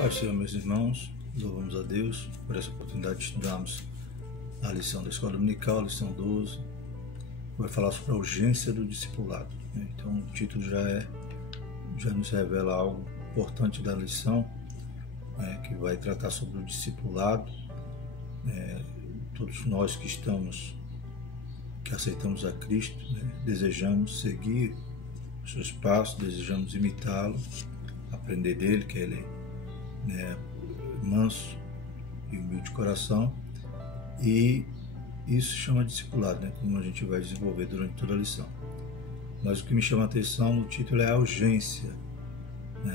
Pai, Senhor, meus irmãos, louvamos a Deus por essa oportunidade de estudarmos a lição da Escola Dominical, a lição 12, que vai falar sobre a urgência do discipulado. Então, o título já nos revela algo importante da lição, que vai tratar sobre o discipulado. Todos nós que aceitamos a Cristo, desejamos seguir os seus passos, desejamos imitá-lo, aprender dele, que ele é manso e humilde de coração, e isso se chama discipulado, como a gente vai desenvolver durante toda a lição. Mas o que me chama a atenção no título é a urgência,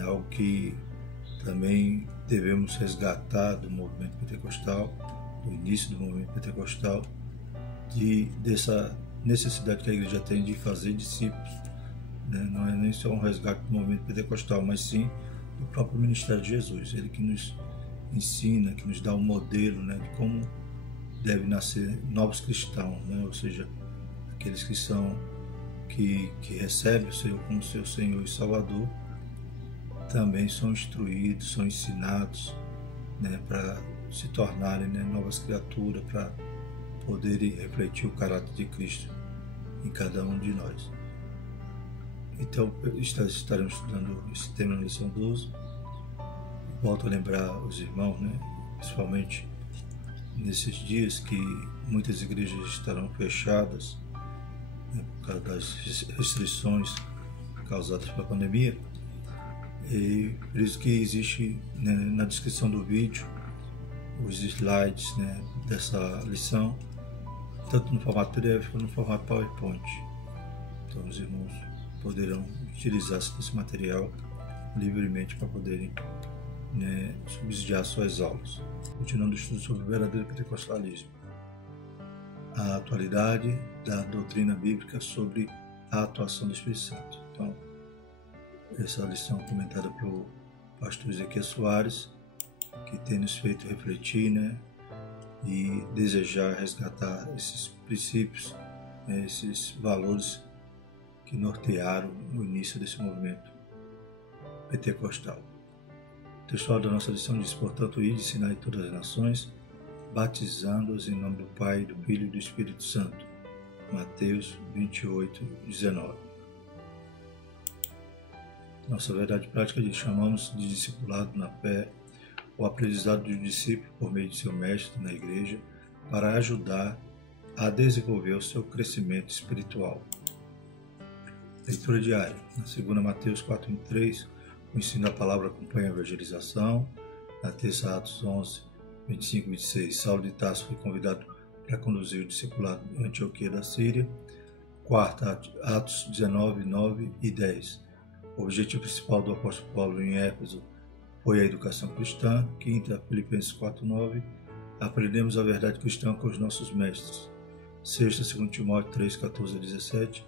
algo que também devemos resgatar do movimento pentecostal, do início do movimento pentecostal, dessa necessidade que a igreja tem de fazer discípulos. Não é nem só um resgate do movimento pentecostal, mas sim do próprio ministério de Jesus, ele que nos ensina, que nos dá um modelo de como deve nascer novos cristãos, ou seja, aqueles que recebem o Senhor como seu Senhor e Salvador, também são instruídos, são ensinados para se tornarem novas criaturas, para poderem refletir o caráter de Cristo em cada um de nós. Então, estaremos estudando esse tema na lição 12. Volto a lembrar os irmãos, principalmente nesses dias que muitas igrejas estarão fechadas por causa das restrições causadas pela pandemia. E por isso que existe na descrição do vídeo os slides dessa lição, tanto no formato PDF quanto no formato PowerPoint. Então os irmãos poderão utilizar esse material livremente para poderem subsidiar suas aulas. Continuando o estudo sobre o verdadeiro pentecostalismo, a atualidade da doutrina bíblica sobre a atuação do Espírito Santo. Então, essa lição comentada pelo pastor Ezequiel Soares, que tem nos feito refletir e desejar resgatar esses princípios, esses valores que nortearam o início desse movimento pentecostal. O textual da nossa lição diz: portanto, ide, ensinai todas as nações, batizando-os em nome do Pai, do Filho e do Espírito Santo. Mateus 28, 19. Nossa verdade prática diz: chamamos de discipulado na fé o aprendizado do discípulo por meio de seu mestre na igreja para ajudar a desenvolver o seu crescimento espiritual. Leitura diária. Na segunda, Mateus 4:3, o ensino da palavra acompanha a evangelização. Na terça, Atos 11, 25 e 26, Saulo de Tarso foi convidado para conduzir o discipulado em Antioquia da Síria. Quarta, Atos 19, 9 e 10. O objetivo principal do apóstolo Paulo em Éfeso foi a educação cristã. Quinta, Filipenses 4:9, aprendemos a verdade cristã com os nossos mestres. Sexta, 2 Timóteo 3:14 a 17,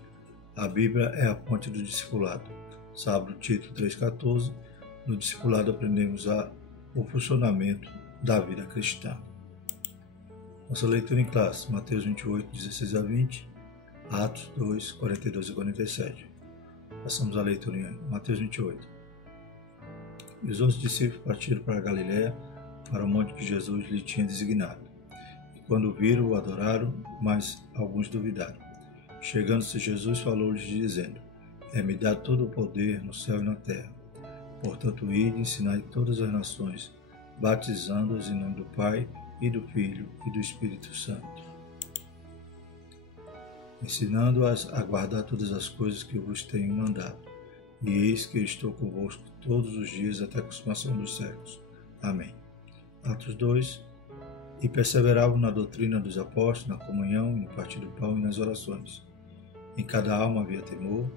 a Bíblia é a fonte do discipulado. Sábado, Tito 3:14, no discipulado aprendemos o funcionamento da vida cristã. Nossa leitura em classe, Mateus 28, 16 a 20, Atos 2, 42 a 47. Passamos a leitura em Mateus 28. E os 11 discípulos partiram para a Galiléia, para o monte que Jesus lhe tinha designado. E quando o viram, o adoraram, mas alguns duvidaram. Chegando-se Jesus, falou-lhes dizendo: é-me dado todo o poder no céu e na terra. Portanto, ide e ensinai todas as nações, batizando-as em nome do Pai, e do Filho, e do Espírito Santo, ensinando-as a guardar todas as coisas que eu vos tenho mandado. E eis que estou convosco todos os dias até a consumação dos séculos. Amém. Atos 2. E perseveravam na doutrina dos apóstolos, na comunhão, no partir do pão e nas orações. Em cada alma havia temor,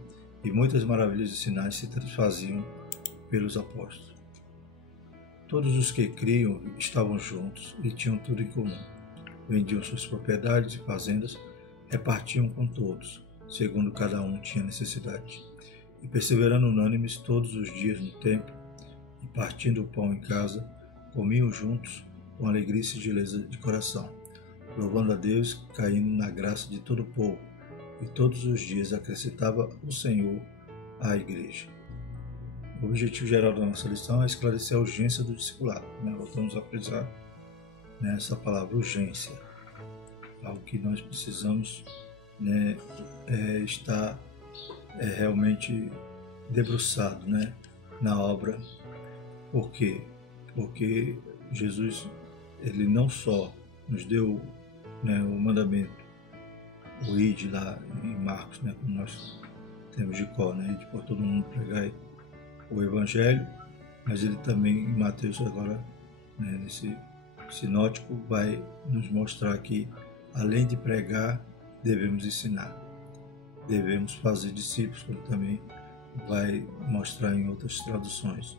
e muitas maravilhas e sinais se faziam pelos apóstolos. Todos os que criam estavam juntos e tinham tudo em comum. Vendiam suas propriedades e fazendas, repartiam com todos, segundo cada um tinha necessidade. E perseverando unânimes todos os dias no templo, e partindo o pão em casa, comiam juntos com alegria e singeleza de coração, louvando a Deus, caindo na graça de todo o povo. E todos os dias acrescentava o Senhor à igreja. O objetivo geral da nossa lição é esclarecer a urgência do discipulado. Né? Voltamos a frisar nessa palavra urgência, algo que nós precisamos, né, estar realmente debruçado, né, na obra. Por quê? Porque Jesus, ele não só nos deu, né, o mandamento, o ide lá em Marcos, né, como nós temos de cor, né, ide por todo mundo pregar o Evangelho, mas ele também, em Mateus agora, né, nesse sinótico, vai nos mostrar que, além de pregar, devemos ensinar. Devemos fazer discípulos, como também vai mostrar em outras traduções.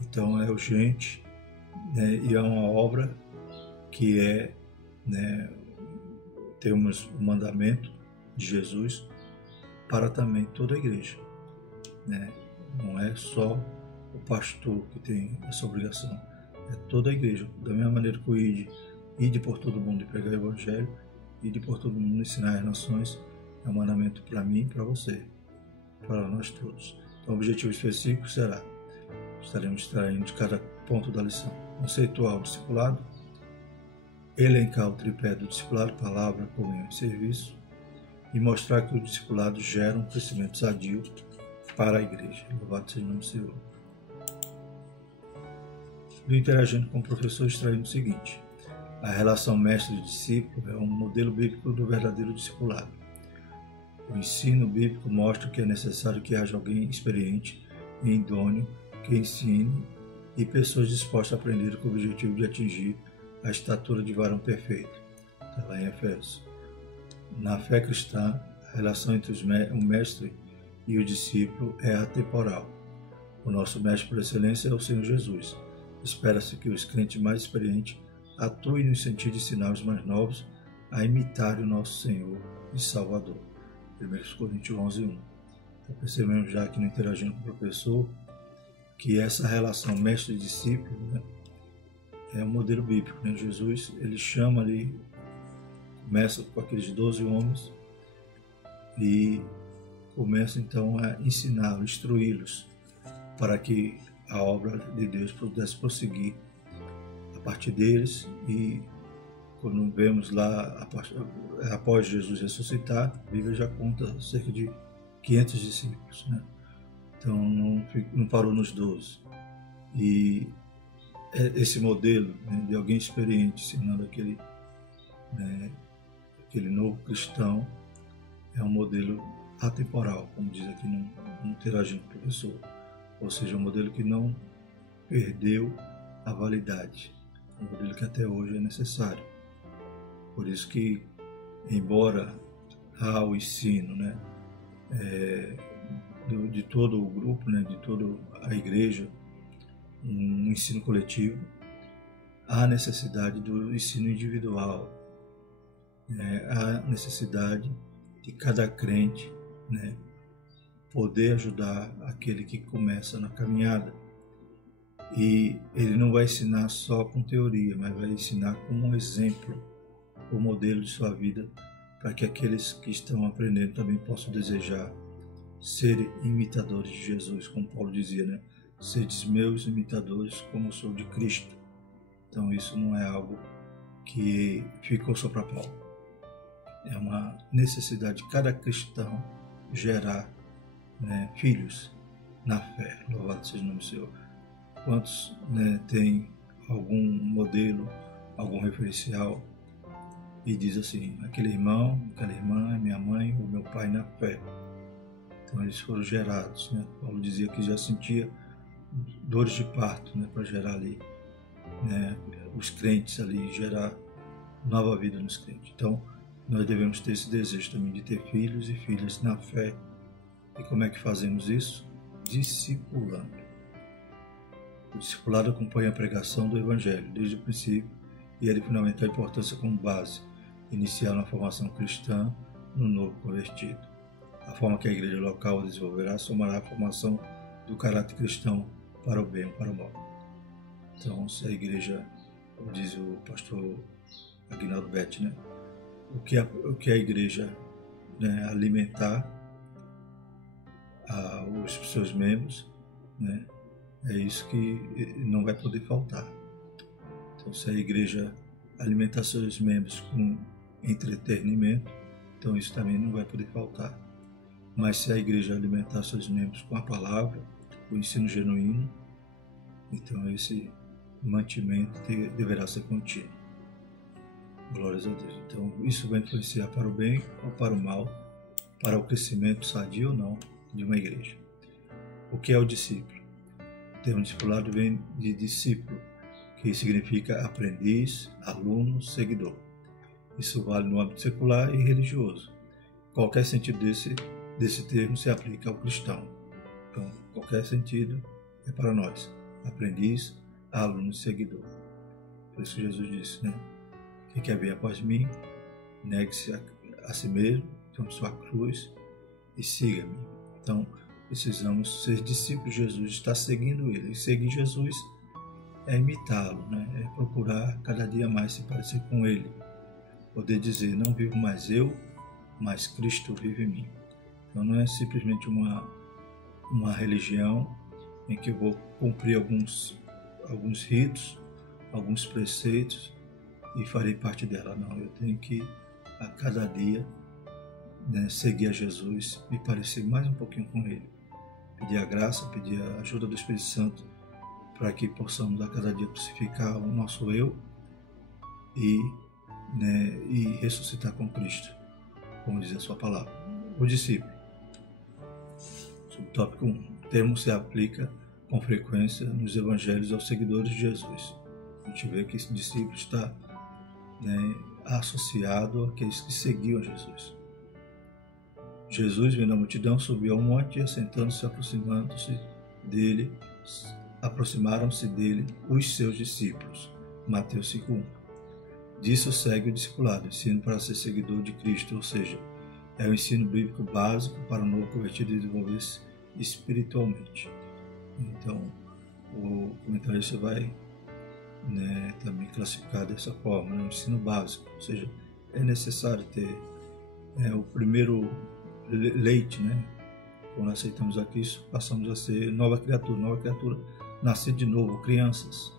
Então é urgente, né, e é uma obra que né, temos o mandamento de Jesus para também toda a igreja, né? Não é só o pastor que tem essa obrigação, é toda a igreja. Da mesma maneira que o ide por todo mundo e pregar o Evangelho, ide por todo mundo e ensinar as nações, é um mandamento para mim e para você, para nós todos. Então, o objetivo específico será, estaremos extraindo de cada ponto da lição, conceituar o discipulado, elencar o tripé do discipulado, palavra, comunhão e serviço, e mostrar que o discipulado gera um crescimento sadio para a igreja. Louvado seja o nome do Senhor. Do Interagindo com o Professor, extraímos o seguinte: a relação mestre-discípulo é um modelo bíblico do verdadeiro discipulado. O ensino bíblico mostra que é necessário que haja alguém experiente e idôneo que ensine e pessoas dispostas a aprender com o objetivo de atingir a estatura de varão perfeito. Está lá em Efésios. Na fé cristã, a relação entre o mestre e o discípulo é atemporal. O nosso mestre por excelência é o Senhor Jesus. Espera-se que os crentes mais experientes atuem no sentido de ensinar os mais novos a imitar o nosso Senhor e Salvador. 1 Coríntios 11:1. Então, percebemos já aqui no Interagindo com o Professor que essa relação mestre-discípulo, né, é um modelo bíblico. Né? Jesus, ele chama ali, começa com aqueles 12 homens e começa então a ensiná-los, instruí-los, para que a obra de Deus pudesse prosseguir a partir deles. E quando vemos lá, após Jesus ressuscitar, a Bíblia já conta cerca de 500 discípulos, né? Então não parou nos 12. E esse modelo, né, de alguém experiente ensinando aquele novo cristão é um modelo atemporal, como diz aqui no Interagindo com o Professor. Ou seja, um modelo que não perdeu a validade, um modelo que até hoje é necessário. Por isso que, embora há o ensino, né, de todo o grupo, né, de toda a igreja, um ensino coletivo, há necessidade do ensino individual, né, há necessidade de cada crente, né, poder ajudar aquele que começa na caminhada. E ele não vai ensinar só com teoria, mas vai ensinar com um exemplo, o modelo de sua vida, para que aqueles que estão aprendendo também possam desejar ser imitadores de Jesus, como Paulo dizia, né? Sedes meus imitadores, como eu sou de Cristo. Então isso não é algo que ficou só para Paulo. É uma necessidade de cada cristão gerar, né, filhos na fé. Louvado seja o nome do Senhor. Quantos, né, tem algum modelo, algum referencial e diz assim: aquele irmão, aquela irmã é minha mãe ou meu pai na fé. Então eles foram gerados, né? Paulo dizia que já sentia dores de parto, né, para gerar ali, né, os crentes ali, gerar nova vida nos crentes. Então nós devemos ter esse desejo também de ter filhos e filhas na fé. E como é que fazemos isso? Discipulando. O discipulado acompanha a pregação do Evangelho desde o princípio e é de fundamental importância como base inicial na formação cristã no novo convertido. A forma que a igreja local desenvolverá somará a formação do caráter cristão para o bem ou para o mal. Então, se a igreja, como diz o pastor Aguinaldo Betti, né, o que a igreja, né, alimentar os seus membros, né? É isso que não vai poder faltar. Então, se a igreja alimentar seus membros com entretenimento, então isso também não vai poder faltar. Mas se a igreja alimentar seus membros com a palavra, com o ensino genuíno, então esse mantimento deverá ser contínuo. Glórias a Deus. Então isso vai influenciar para o bem ou para o mal, para o crescimento sadio ou não de uma igreja. O que é o discípulo? O termo discipulado vem de discípulo, que significa aprendiz, aluno, seguidor. Isso vale no âmbito secular e religioso. Qualquer sentido desse termo se aplica ao cristão. Então, qualquer sentido é para nós. Aprendiz, aluno e seguidor. Por isso que Jesus disse, né? Quem quer vir após mim, negue-se a si mesmo, tome sua cruz e siga-me. Então, precisamos ser discípulos de Jesus, estar seguindo Ele. E seguir Jesus é imitá-lo, né? É procurar cada dia mais se parecer com Ele. Poder dizer, não vivo mais eu, mas Cristo vive em mim. Então não é simplesmente uma religião em que eu vou cumprir alguns ritos, alguns preceitos e farei parte dela. Não, eu tenho que a cada dia, né, seguir a Jesus e parecer mais um pouquinho com Ele. Pedir a graça, pedir a ajuda do Espírito Santo para que possamos a cada dia crucificar o nosso eu e ressuscitar com Cristo, como diz a sua palavra. O discípulo. Subtópico 1. O termo se aplica com frequência nos evangelhos aos seguidores de Jesus. A gente vê que esse discípulo está, né, associado àqueles que seguiam Jesus. Jesus, vendo a multidão, subiu ao monte e, assentando-se, aproximaram-se dele os seus discípulos. Mateus 5:1. Disso segue o discipulado, ensino para ser seguidor de Cristo, ou seja, é o ensino bíblico básico para o novo convertido desenvolver-se espiritualmente. Então, o comentarista vai, né, também classificar dessa forma, o ensino básico, ou seja, é necessário ter o primeiro leite, né? Quando aceitamos a Cristo, passamos a ser nova criatura, nascer de novo, crianças.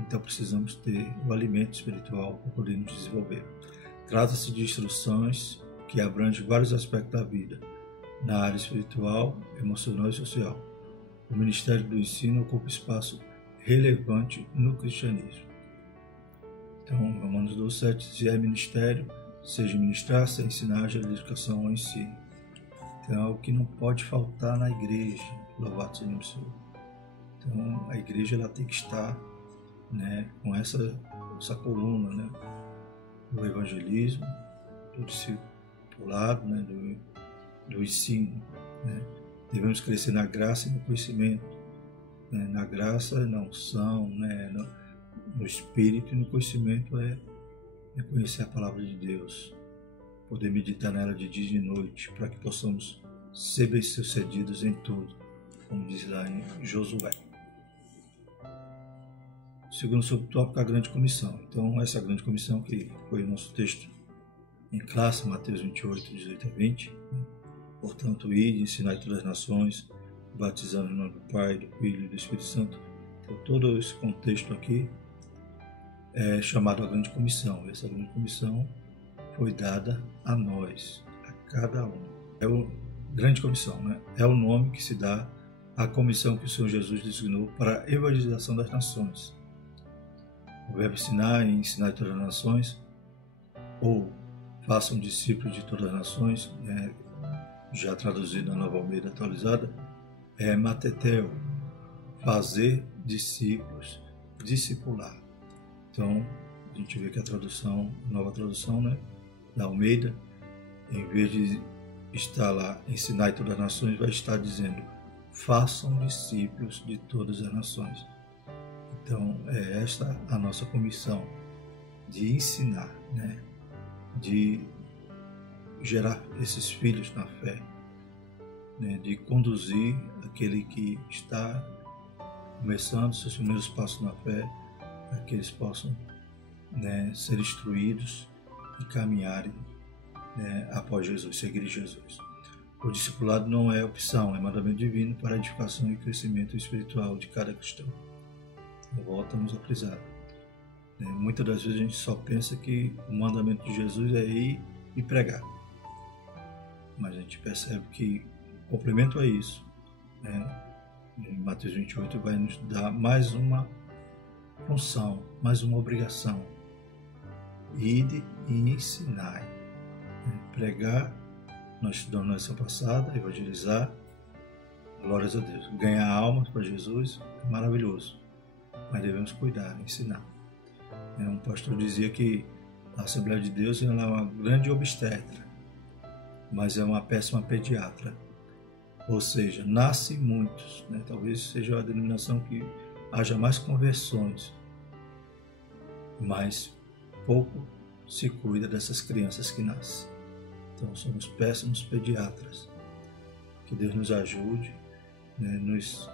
Então precisamos ter o alimento espiritual para poder nos desenvolver. Trata-se de instruções que abrangem vários aspectos da vida, na área espiritual, emocional e social. O ministério do ensino ocupa espaço relevante no cristianismo. Então, Romanos 12:7, se é ministério, seja ministrar, seja ensinar, seja dedicação ao ensino. Então, é algo que não pode faltar na igreja, louvado seja o Senhor. Então, a igreja ela tem que estar, né, com essa coluna, né, do evangelismo, do discipulado, né, do ensino, né. Devemos crescer na graça e no conhecimento, né, na graça e na unção, né, no espírito, e no conhecimento é conhecer a palavra de Deus, poder meditar nela de dia e de noite, para que possamos ser bem-sucedidos em tudo, como diz lá em Josué. Segundo subtópico, a grande comissão. Então, essa grande comissão que foi o nosso texto em classe, Mateus 28:18-20, né? Portanto, ide, ensinai todas as nações, batizando em nome do Pai, do Filho e do Espírito Santo. Então, todo esse contexto aqui é chamado a grande comissão. Essa grande comissão foi dada a nós, a cada um. É a grande comissão, né? É o nome que se dá à comissão que o Senhor Jesus designou para a evangelização das nações. O verbo ensinar e ensinar todas as nações, ou façam discípulos de todas as nações, já traduzido na Nova Almeida atualizada, é mateteu, fazer discípulos, discipular. Então, a gente vê que a tradução, nova tradução, né, da Almeida, em vez de estar lá, ensinar todas as nações, vai estar dizendo, façam discípulos de todas as nações. Então, é esta a nossa comissão, de ensinar, né, de gerar esses filhos na fé, né, de conduzir aquele que está começando seus primeiros passos na fé, para que eles possam, né, ser instruídos e caminharem, né, após Jesus, seguir Jesus. O discipulado não é opção, é mandamento divino para a edificação e crescimento espiritual de cada cristão. Voltamos a frisar. Muitas das vezes a gente só pensa que o mandamento de Jesus é ir e pregar. Mas a gente percebe que, complemento a isso, em Mateus 28 vai nos dar mais uma função, mais uma obrigação. Ide e ensinai. Pregar, nós estudamos na lição passada, evangelizar, glórias a Deus. Ganhar almas para Jesus é maravilhoso, mas devemos cuidar, ensinar. Um pastor dizia que a Assembleia de Deus ela é uma grande obstetra, mas é uma péssima pediatra. Ou seja, nasce muitos, talvez seja a denominação que haja mais conversões, mas pouco se cuida dessas crianças que nascem. Então somos péssimos pediatras. Que Deus nos ajude, nos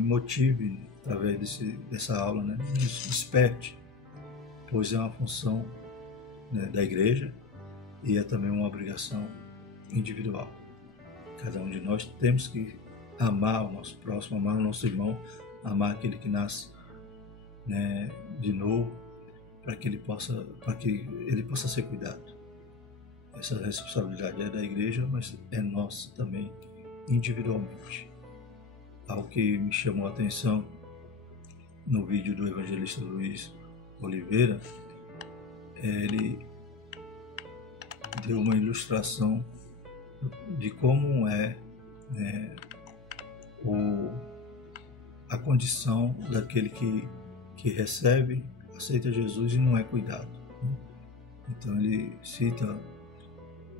motive através dessa aula, nos desperte, pois é uma função da igreja e é também uma obrigação individual. Cada um de nós temos que amar o nosso próximo, amar o nosso irmão, amar aquele que nasce de novo, para que ele possa ser cuidado. Essa responsabilidade é da igreja, mas é nossa também, individualmente. Algo que me chamou a atenção no vídeo do evangelista Luiz Oliveira, ele deu uma ilustração de como é a condição daquele que recebe, aceita Jesus e não é cuidado. Então ele cita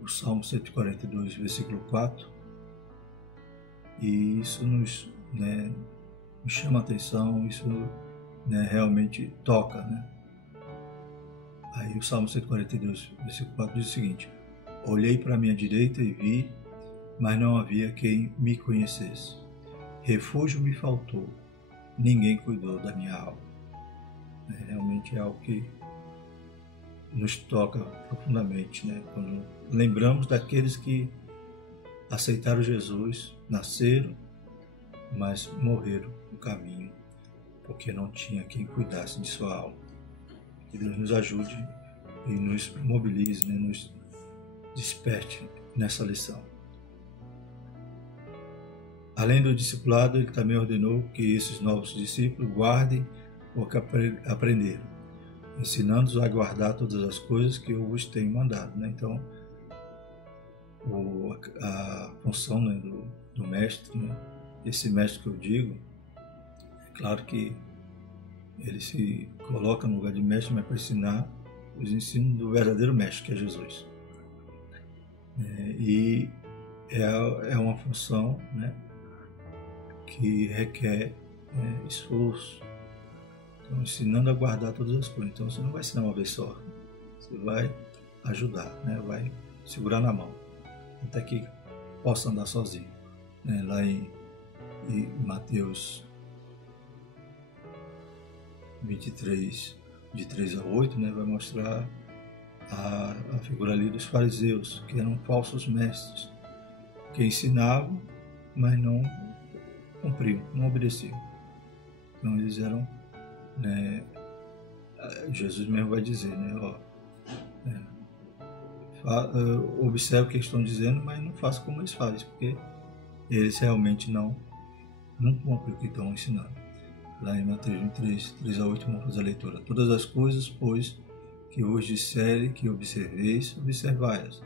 o Salmo 142, versículo 4, e isso nos chama a atenção, isso realmente toca. Aí o Salmo 142, versículo 4 diz o seguinte: olhei para a minha direita e vi, mas não havia quem me conhecesse. Refúgio me faltou, ninguém cuidou da minha alma. Realmente é algo que nos toca profundamente, quando lembramos daqueles que aceitaram Jesus, nasceram, mas morreram no caminho, porque não tinha quem cuidasse de sua alma. Que Deus nos ajude e nos mobilize, nos desperte nessa lição. Além do discipulado, ele também ordenou que esses novos discípulos guardem o que aprenderam, ensinando-os a guardar todas as coisas que eu vos tenho mandado. Então, a função do mestre, esse mestre que eu digo, é claro que ele se coloca no lugar de mestre, mas para ensinar os ensinos do verdadeiro mestre, que é Jesus. E é uma função que requer esforço. Então, ensinando a guardar todas as coisas. Então, você não vai ensinar uma vez só, você vai ajudar, vai segurar na mão, até que possa andar sozinho. Lá em Mateus 23, de 3 a 8, vai mostrar a figura ali dos fariseus, que eram falsos mestres, que ensinavam, mas não cumpriam, não obedeciam. Então eles eram, Jesus mesmo vai dizer, observe o que eles estão dizendo, mas não faça como eles fazem, porque eles realmente não cumprem o que estão ensinando. Lá em Mateus 23, 3 a 8, vamos fazer a leitura. Todas as coisas, pois, que vos disserem que observeis, observai-as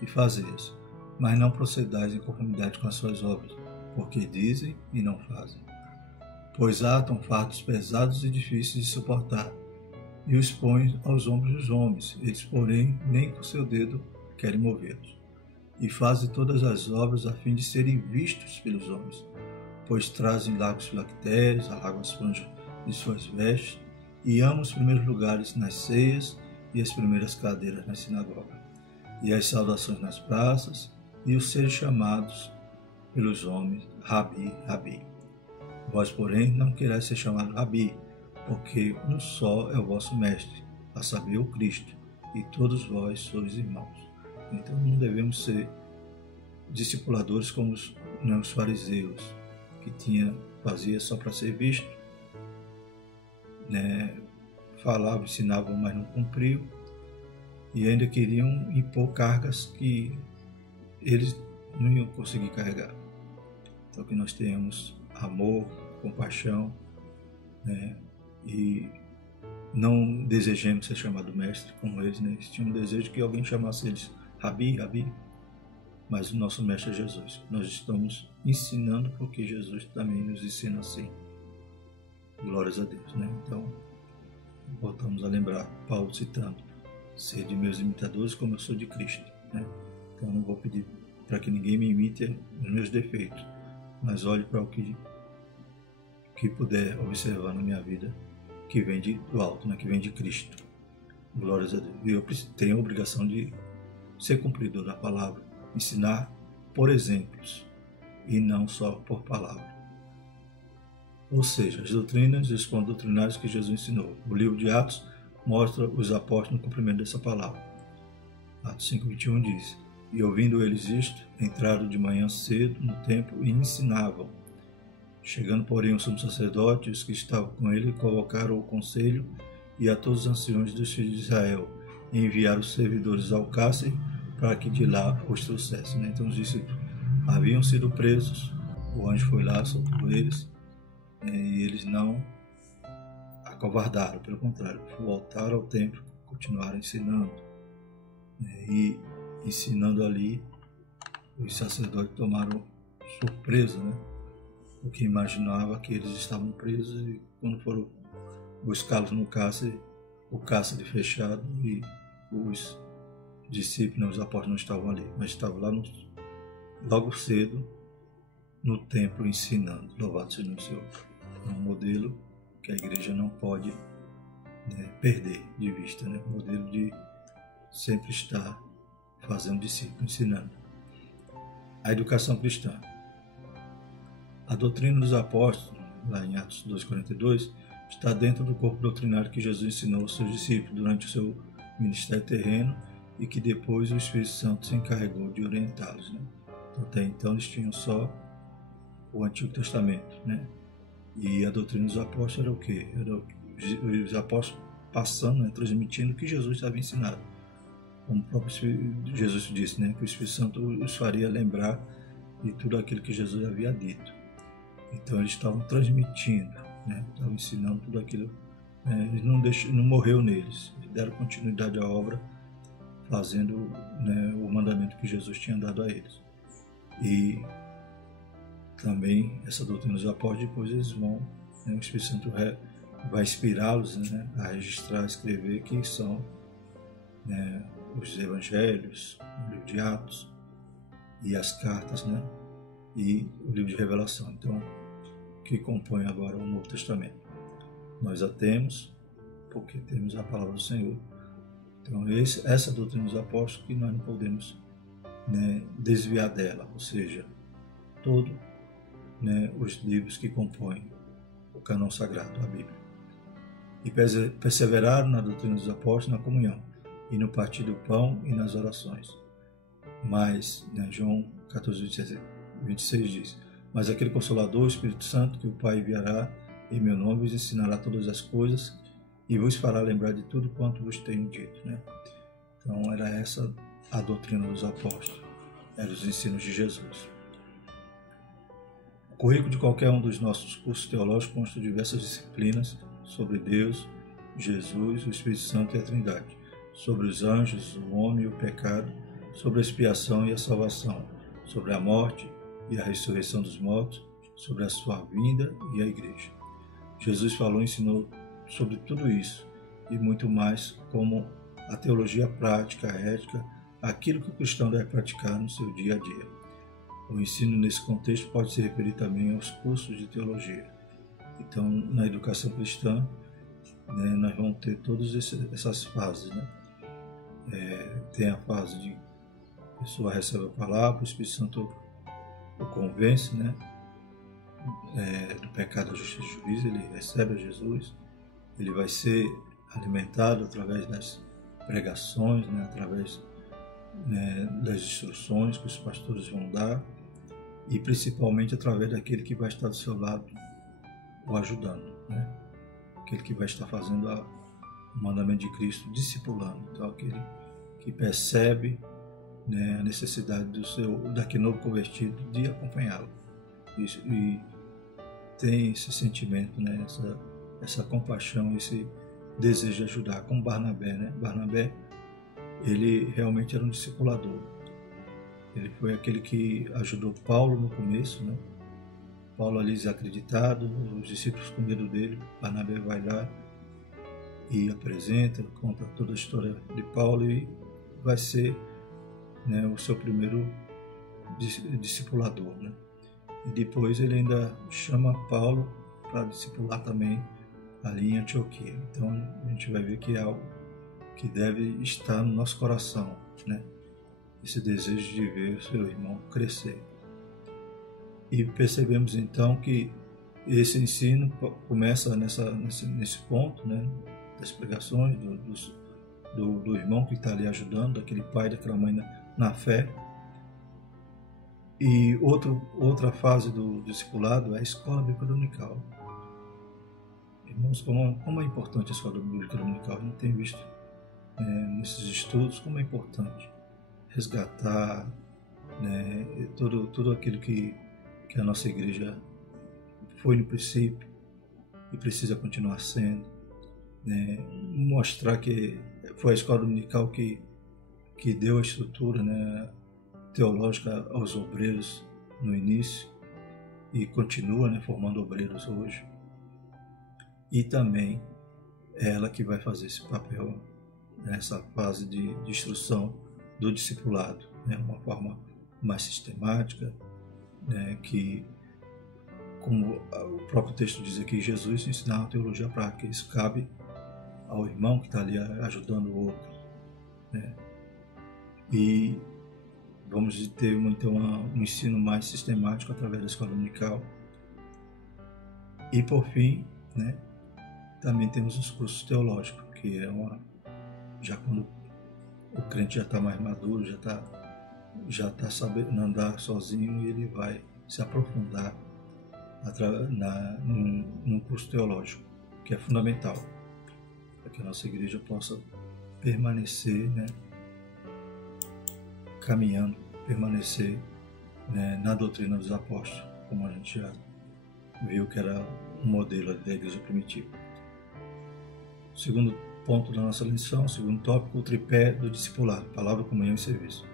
e fazei-as, mas não procedais em conformidade com as suas obras, porque dizem e não fazem. Pois atam fardos pesados e difíceis de suportar, e os põem aos ombros dos homens, eles, porém, nem com seu dedo querem movê-los. E fazem todas as obras a fim de serem vistos pelos homens, pois trazem largos filactérios, alagam as franjas de suas vestes, e amam os primeiros lugares nas ceias e as primeiras cadeiras na sinagoga, e as saudações nas praças, e os serem chamados pelos homens, Rabi, Rabi. Vós, porém, não quereis ser chamado Rabi, porque um só é o vosso mestre, a saber, o Cristo, e todos vós sois irmãos. Então não devemos ser discipuladores como os fariseus, que fazia só para ser visto, né? Falavam, ensinavam, mas não cumpriam, e ainda queriam impor cargas que eles não iam conseguir carregar. Então que nós tenhamos amor, compaixão, né? E não desejemos ser chamado mestre como eles, né? Eles tinham um desejo que alguém chamasse eles Rabi, Rabi, mas o nosso mestre é Jesus. Nós estamos ensinando porque Jesus também nos ensina assim. Glórias a Deus, né? Então, voltamos a lembrar Paulo citando: sede meus imitadores como eu sou de Cristo, né? Então, não vou pedir para que ninguém me imite os meus defeitos, mas olhe para o que puder observar na minha vida, que vem do alto, né? Que vem de Cristo. Glórias a Deus. E eu tenho a obrigação de ser cumpridor da palavra, ensinar por exemplos e não só por palavra. Ou seja, as doutrinas e os pontos doutrinários que Jesus ensinou. O livro de Atos mostra os apóstolos no cumprimento dessa palavra. Atos 5:21 diz: e ouvindo eles isto, entraram de manhã cedo no templo e ensinavam. Chegando, porém, o sumo sacerdote e os que estavam com ele, convocaram o conselho e a todos os anciões dos filhos de Israel, e enviaram os servidores ao cárcere para que de lá os trouxessem. Então os discípulos haviam sido presos, o anjo foi lá, soltou eles, e eles não acovardaram, pelo contrário, voltaram ao templo, continuaram ensinando. E ensinando ali, os sacerdotes tomaram surpresa, né? Porque imaginava que eles estavam presos, e quando foram buscá-los no cárcere, o cárcere fechado, e os discípulos, os apóstolos não estavam ali, mas estavam lá logo cedo no templo ensinando. Louvado seja o Senhor. É um modelo que a igreja não pode, né, perder de vista, né? Um modelo de sempre estar fazendo discípulo, ensinando. A educação cristã. A doutrina dos apóstolos, lá em Atos 2:42, está dentro do corpo doutrinário que Jesus ensinou aos seus discípulos durante o seu ministério terreno, e que depois o Espírito Santo se encarregou de orientá-los, né? Até então eles tinham só o Antigo Testamento, né? E a doutrina dos apóstolos era o quê? Era os apóstolos passando, né, transmitindo o que Jesus estava ensinando. Como o próprio Jesus disse, né, que o Espírito Santo os faria lembrar de tudo aquilo que Jesus havia dito. Então eles estavam transmitindo, né, estavam ensinando tudo aquilo. Eles não morreu neles, eles deram continuidade à obra, fazendo, né, o mandamento que Jesus tinha dado a eles. E também essa doutrina dos apóstolos, depois eles vão, né, o Espírito Santo vai inspirá-los, né, a registrar, a escrever, que são, né, os evangelhos, o livro de Atos e as cartas, né, e o livro de Revelação. Então, que compõe agora o Novo Testamento. Nós a temos porque temos a palavra do Senhor. Então, essa doutrina dos apóstolos que nós não podemos, né, desviar dela, ou seja, todos, né, os livros que compõem o cânon sagrado, a Bíblia. E perseveraram na doutrina dos apóstolos, na comunhão, e no partir do pão e nas orações. Mas, né, João 14:26 diz: mas aquele Consolador, o Espírito Santo, que o Pai enviará em meu nome, vos ensinará todas as coisas e vos fará lembrar de tudo quanto vos tenho dito, né? Então era essa a doutrina dos apóstolos, eram os ensinos de Jesus. O currículo de qualquer um dos nossos cursos teológicos consta de diversas disciplinas sobre Deus, Jesus, o Espírito Santo e a Trindade, sobre os anjos, o homem e o pecado, sobre a expiação e a salvação, sobre a morte e a ressurreição dos mortos, sobre a sua vinda e a igreja. Jesus falou e ensinou sobre tudo isso e muito mais, como a teologia prática, a ética, aquilo que o cristão deve praticar no seu dia a dia. O ensino nesse contexto pode se referir também aos cursos de teologia. Então, na educação cristã, né, nós vamos ter todas essas fases, né? Tem a fase de a pessoa recebe a palavra, o Espírito Santo o convence, né, do pecado, da justiça e do juízo, ele recebe a Jesus, ele vai ser alimentado através das pregações, né, através né, das instruções que os pastores vão dar, e principalmente através daquele que vai estar do seu lado o ajudando, né? Aquele que vai estar fazendo o mandamento de Cristo, discipulando. Então, aquele que percebe, né, a necessidade daquele novo convertido de acompanhá-lo. E tem esse sentimento, né, essa compaixão, esse desejo de ajudar, como Barnabé, né? Barnabé, ele realmente era um discipulador. Ele foi aquele que ajudou Paulo no começo, né? Paulo ali desacreditado, os discípulos com medo dele, Barnabé vai lá e apresenta, conta toda a história de Paulo e vai ser, né, o seu primeiro discipulador, né? E depois ele ainda chama Paulo para discipular também ali em Antioquia. Então a gente vai ver que é algo que deve estar no nosso coração, né? Esse desejo de ver o seu irmão crescer. E percebemos então que esse ensino começa nesse ponto, né, das pregações do irmão que está ali ajudando, daquele pai, daquela mãe na fé. E outra fase do discipulado é a escola bíblica dominical. Irmãos, como é importante a escola bíblica dominical. A gente tem visto nesses estudos como é importante resgatar, né, tudo aquilo que a nossa igreja foi no princípio e precisa continuar sendo, né, mostrar que foi a escola dominical que deu a estrutura, né, teológica aos obreiros no início e continua, né, formando obreiros hoje. E também é ela que vai fazer esse papel nessa fase de instrução do discipulado, né, uma forma mais sistemática, né, que, como o próprio texto diz aqui, Jesus ensinava a teologia prática. Isso cabe ao irmão que está ali ajudando o outro, né? E vamos ter então um ensino mais sistemático através da escola dominical. E por fim, né, também temos os cursos teológicos, que é já quando o crente já está mais maduro, já está sabendo andar sozinho, e ele vai se aprofundar num curso teológico, que é fundamental para que a nossa igreja possa permanecer, né, caminhando, permanecer, né, na doutrina dos apóstolos, como a gente já viu que era um modelo da igreja primitiva. Segundo ponto da nossa lição, segundo tópico, o tripé do discipulado, palavra, comunhão e serviço.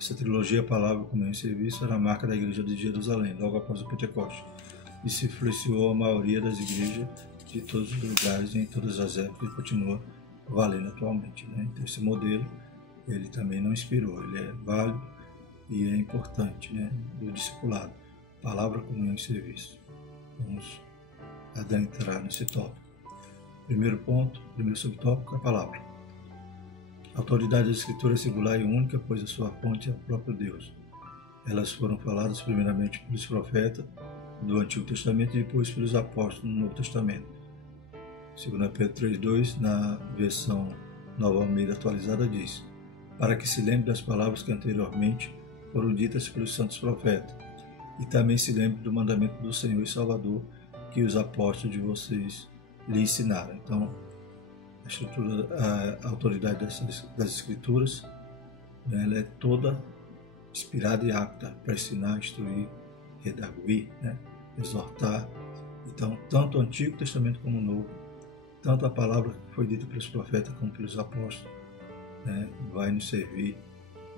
Essa trilogia, palavra, comunhão e serviço, era a marca da igreja de Jerusalém, logo após o Pentecostes, e se influenciou a maioria das igrejas de todos os lugares e em todas as épocas, e continua valendo atualmente, né? Então esse modelo, ele também não inspirou, ele é válido e é importante, né, do discipulado, palavra, comunhão e serviço. Vamos adentrar nesse tópico. Primeiro ponto, primeiro subtópico, a palavra. A autoridade da Escritura é singular e única, pois a sua fonte é o próprio Deus. Elas foram faladas primeiramente pelos profetas do Antigo Testamento e depois pelos apóstolos no Novo Testamento. 2 Pedro 3,2, na versão Nova Almeida atualizada, diz: para que se lembre das palavras que anteriormente foram ditas pelos santos profetas, e também se lembre do mandamento do Senhor e Salvador que os apóstolos de vocês lhe ensinaram. Então, a autoridade das Escrituras, né, ela é toda inspirada e apta para ensinar, instruir, redarguir, né, exortar. Então, tanto o Antigo Testamento como o Novo, tanto a palavra que foi dita pelos profetas como pelos apóstolos, né, vai nos servir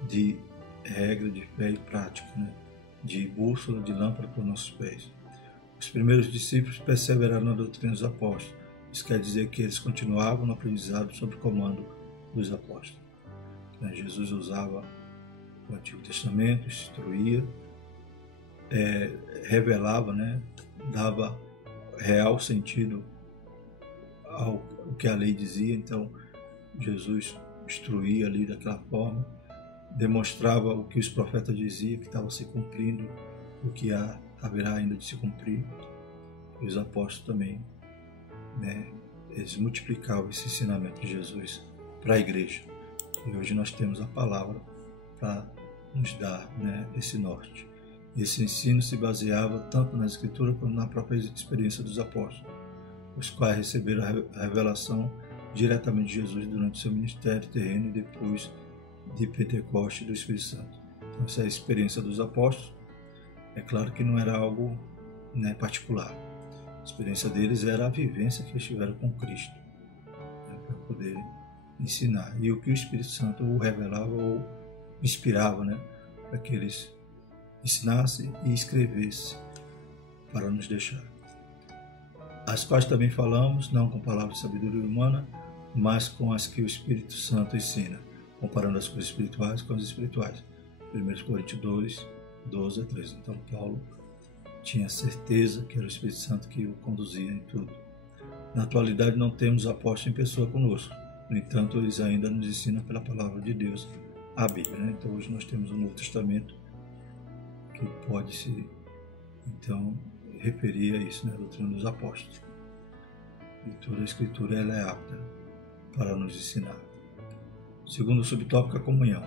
de regra de fé e prática, né, de bússola, de lâmpada para os nossos pés. Os primeiros discípulos perseveraram na doutrina dos apóstolos. Isso quer dizer que eles continuavam no aprendizado sob o comando dos apóstolos. Jesus usava o Antigo Testamento, instruía, revelava, né, dava real sentido ao que a lei dizia. Então, Jesus instruía ali daquela forma, demonstrava o que os profetas diziam, que estava se cumprindo, o que haverá ainda de se cumprir. E os apóstolos também, né, eles multiplicavam esse ensinamento de Jesus para a igreja. E hoje nós temos a palavra para nos dar, né, esse norte. Esse ensino se baseava tanto na Escritura quanto na própria experiência dos apóstolos, os quais receberam a revelação diretamente de Jesus durante seu ministério terreno e depois de Pentecostes do Espírito Santo. Então, essa é a experiência dos apóstolos. É claro que não era algo, né, particular. A experiência deles era a vivência que eles tiveram com Cristo, né, para poder ensinar. E o que o Espírito Santo o revelava ou inspirava, né, para que eles ensinassem e escrevessem para nos deixar. As quais também falamos, não com palavras de sabedoria humana, mas com as que o Espírito Santo ensina, comparando as coisas espirituais com as espirituais. 1 Coríntios 2, 12 a 13. Então Paulo tinha certeza que era o Espírito Santo que o conduzia em tudo. Na atualidade não temos apóstolos em pessoa conosco. No entanto, eles ainda nos ensinam pela palavra de Deus, a Bíblia, né? Então hoje nós temos o Novo Testamento que pode se, então, referir a isso, né? A doutrina dos apóstolos. E toda a Escritura ela é apta para nos ensinar. Segundo subtópico, a comunhão.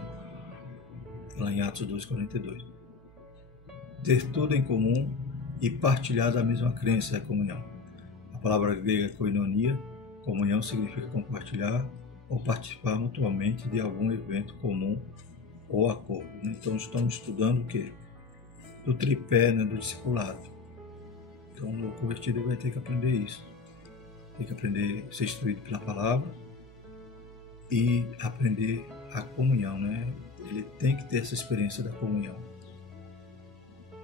Lá em Atos 2:42. Ter tudo em comum e partilhar da mesma crença é comunhão. A palavra grega é koinonia. Comunhão significa compartilhar ou participar mutuamente de algum evento comum ou acordo. Então estamos estudando o quê? Do tripé, né, do discipulado. Então o convertido vai ter que aprender isso. Tem que aprender a ser instruído pela palavra e aprender a comunhão, né? Ele tem que ter essa experiência da comunhão.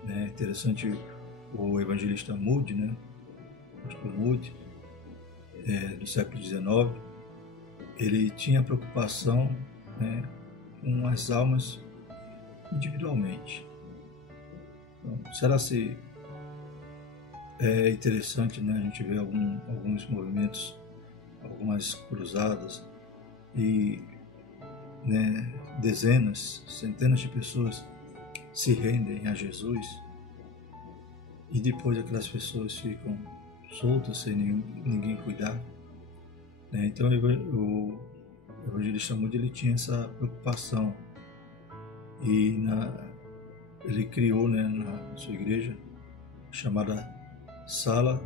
É interessante o evangelista Moody, né? O pastor Moody, do século XIX, ele tinha preocupação, né, com as almas individualmente. Então, será se é interessante, né, a gente ver alguns movimentos, algumas cruzadas e, né, dezenas, centenas de pessoas se rendem a Jesus e depois aquelas pessoas ficam soltas sem ninguém cuidar, né? Então o evangelista Moody ele tinha essa preocupação e ele criou, né, na sua igreja chamada Sala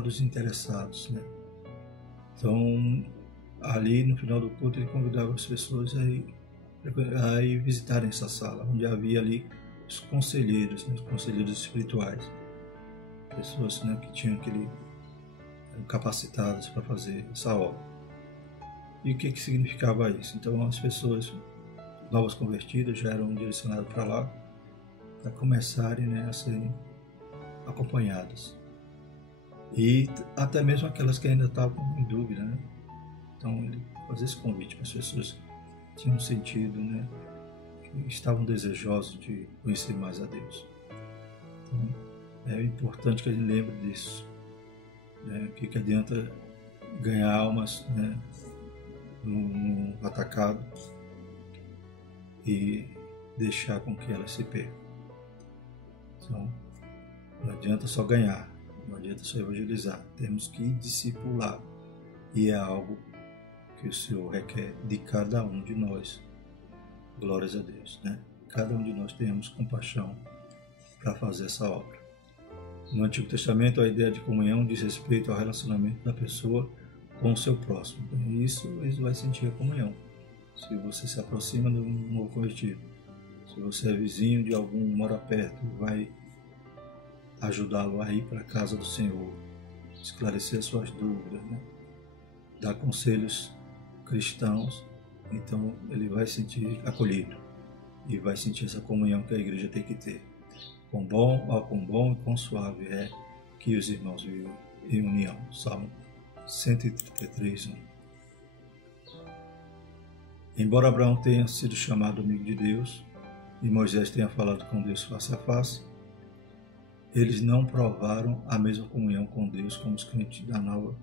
dos Interessados, né? Então ali no final do culto ele convidava as pessoas a ir visitarem essa sala, onde havia ali os conselheiros, né, os conselheiros espirituais, pessoas, né, que tinham eram capacitadas para fazer essa obra. E o que significava isso? Então as pessoas novas convertidas já eram direcionadas para lá para começarem, né, a serem acompanhadas. E até mesmo aquelas que ainda estavam em dúvida, né? Então ele fazia esse convite para as pessoas que tinham sentido, né, que estavam desejosos de conhecer mais a Deus. Então é importante que a gente lembre disso, né? O que adianta ganhar almas, né, no atacado e deixar com que elas se percam. Então não adianta só ganhar, não adianta só evangelizar, temos que discipular, e é algo que o Senhor requer de cada um de nós. Glórias a Deus, né? Cada um de nós tenhamos compaixão para fazer essa obra. No Antigo Testamento, a ideia de comunhão diz respeito ao relacionamento da pessoa com o seu próximo. E isso ele vai sentir a comunhão. Se você se aproxima de um novo convertido, se você é vizinho de algum, mora perto, vai ajudá-lo a ir para a casa do Senhor, esclarecer as suas dúvidas, né? Dar conselhos cristãos, então ele vai sentir acolhido e vai sentir essa comunhão que a igreja tem que ter. Quão bom e quão suave é que os irmãos vivem em união. Salmo 133, 1. Embora Abraão tenha sido chamado amigo de Deus e Moisés tenha falado com Deus face a face, eles não provaram a mesma comunhão com Deus como os crentes da nova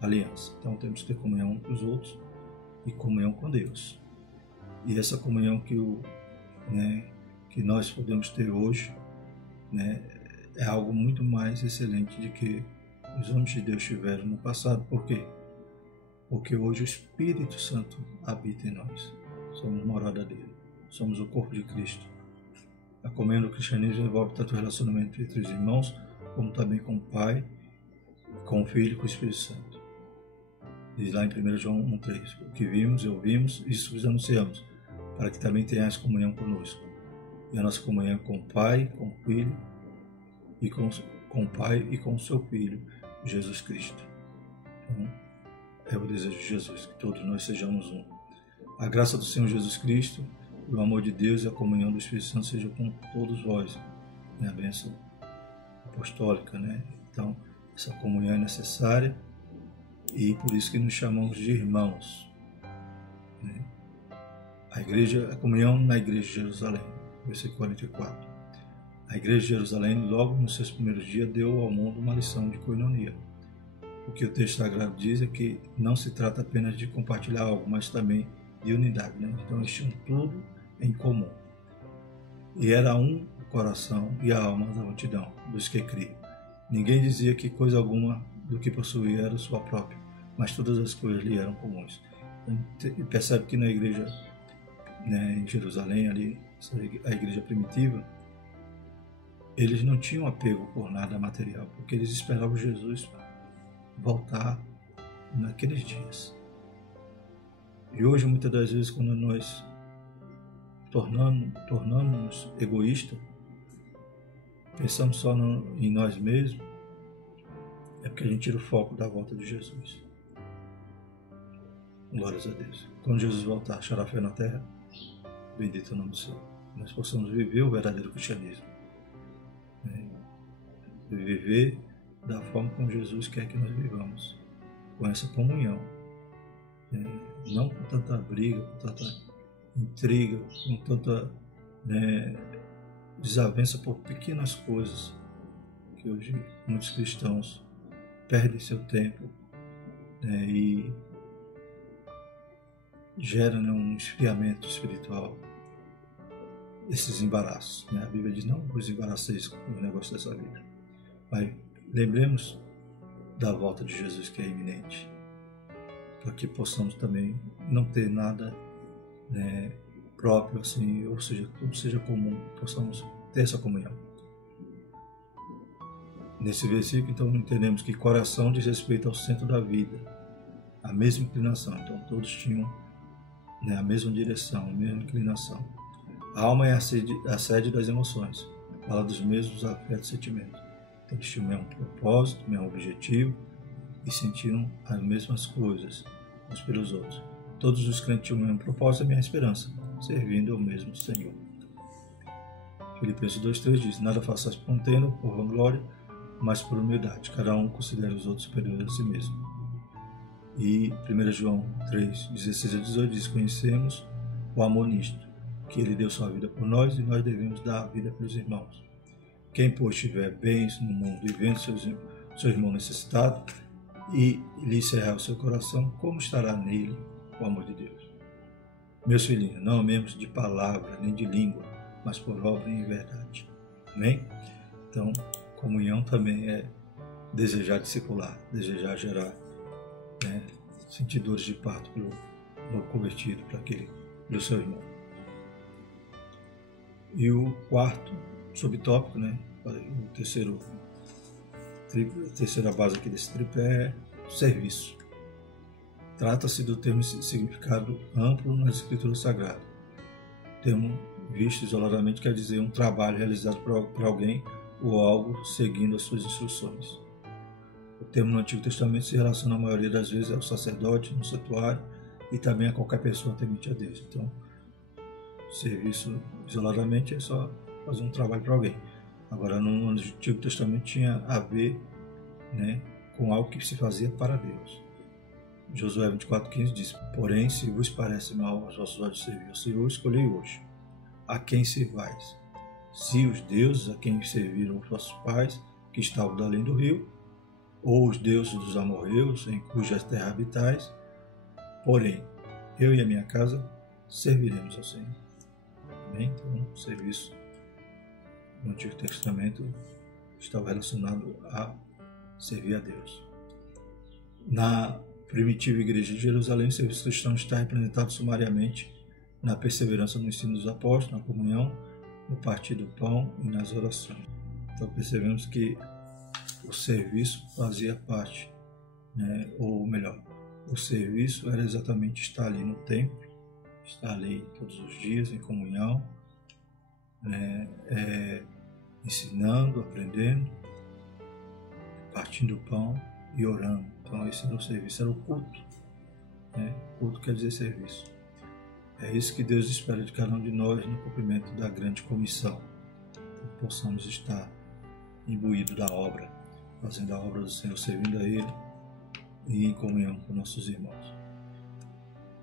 aliança. Então temos que ter comunhão uns com os outros e comunhão com Deus. E essa comunhão que nós podemos ter hoje, né, é algo muito mais excelente do que os homens de Deus tiveram no passado. Por quê? porque hoje o Espírito Santo habita em nós. Somos morada dele, somos o corpo de Cristo. A comunhão do cristianismo envolve tanto o relacionamento entre os irmãos, como também com o Pai, com o Filho e com o Espírito Santo. Diz lá em 1 João 1,3: o que vimos e ouvimos, isso vos anunciamos, para que também tenhais comunhão conosco. E a nossa comunhão é com o Pai, com o Filho, e com o Pai e com o seu Filho, Jesus Cristo. Então, é o desejo de Jesus, que todos nós sejamos um. A graça do Senhor Jesus Cristo, o amor de Deus e a comunhão do Espírito Santo seja com todos vós. A bênção apostólica, né? Então, essa comunhão é necessária e por isso que nos chamamos de irmãos, né? A comunhão na igreja de Jerusalém, versículo 44. A igreja de Jerusalém, logo nos seus primeiros dias, deu ao mundo uma lição de coinonia. O que o texto sagrado diz é que não se trata apenas de compartilhar algo, mas também de unidade, né? Então eles tinham tudo em comum. E era um o coração e a alma da multidão, dos que criam. Ninguém dizia que coisa alguma do que possuía era sua própria, mas todas as coisas lhe eram comuns. Então, percebe que na igreja, né, em Jerusalém, ali, a igreja primitiva, eles não tinham apego por nada material, porque eles esperavam Jesus voltar naqueles dias. E hoje, muitas das vezes, quando nós tornamos-nos egoístas, pensamos só em nós mesmos, é porque a gente tira o foco da volta de Jesus. Glórias a Deus. Quando Jesus voltar, achará fé na terra, bendito o nome do Senhor. Nós possamos viver o verdadeiro cristianismo, né? Viver da forma como Jesus quer que nós vivamos, com essa comunhão, não com tanta briga, com tanta intriga, com tanta, né, desavença por pequenas coisas, que hoje muitos cristãos perdem seu tempo, né, e gera, né, um esfriamento espiritual, esses embaraços, né? A Bíblia diz: não vos embaraceis com o negócio dessa vida. Mas lembremos da volta de Jesus, que é iminente, para que possamos também não ter nada, né, próprio, assim, ou seja, tudo seja comum, possamos ter essa comunhão. Nesse versículo, então, entendemos que coração diz respeito ao centro da vida, a mesma inclinação. Então, todos tinham, né, a mesma direção, a mesma inclinação. A alma é a sede das emoções, fala dos mesmos afetos e sentimentos. Então, eles tinham o mesmo propósito, o mesmo objetivo e sentiram as mesmas coisas uns pelos outros. Todos os crentes tinham o mesmo propósito e a mesma esperança, servindo ao mesmo Senhor. Filipenses 2,3 diz: nada façais por contenda ou por vanglória, mas por humildade. Cada um considera os outros superiores a si mesmo. E 1 João 3:16 a 18 diz: conhecemos o amor nisto, que ele deu sua vida por nós e nós devemos dar a vida pelos irmãos. Quem, pois, tiver bens no mundo e vendo seu irmão necessitado e lhe cerrar o seu coração, como estará nele o amor de Deus? Meus filhinhos, não amemos de palavra nem de língua, mas por obra e em verdade. Amém? Então, comunhão também é desejar discipular, desejar gerar, né, sentidores de parto pelo novo convertido, pelo seu irmão. E o quarto subtópico, né, a terceira base aqui desse tripé é serviço. Trata-se do termo significado amplo nas escrituras sagradas. O termo visto isoladamente quer dizer um trabalho realizado por alguém ou algo seguindo as suas instruções. O termo no Antigo Testamento se relaciona a maioria das vezes ao sacerdote, no santuário e também a qualquer pessoa temente a Deus. Então, serviço isoladamente é só fazer um trabalho para alguém. Agora, no Antigo Testamento tinha a ver, né, com algo que se fazia para Deus. Josué 24,15 diz: porém, se vos parece mal aos vossos olhos servir ao Senhor, escolhei hoje a quem servais. Se os deuses a quem serviram os vossos pais, que estavam da além do rio, ou os deuses dos amorreus, em cuja terra habitais, porém, eu e a minha casa serviremos ao Senhor. Amém? Então, o serviço no Antigo Testamento estava relacionado a servir a Deus. Na primitiva igreja de Jerusalém, o serviço cristão está representado sumariamente na perseverança no ensino dos apóstolos, na comunhão, no partir do pão e nas orações. Então percebemos que o serviço fazia parte, né? Ou melhor, o serviço era exatamente estar ali no templo, estar ali todos os dias em comunhão, né? Ensinando, aprendendo, partindo o pão e orando. Então esse era o serviço, era o culto, né? Culto quer dizer serviço. É isso que Deus espera de cada um de nós no cumprimento da grande comissão, que possamos estar imbuídos da obra, fazendo a obra do Senhor, servindo a Ele e em comunhão com nossos irmãos.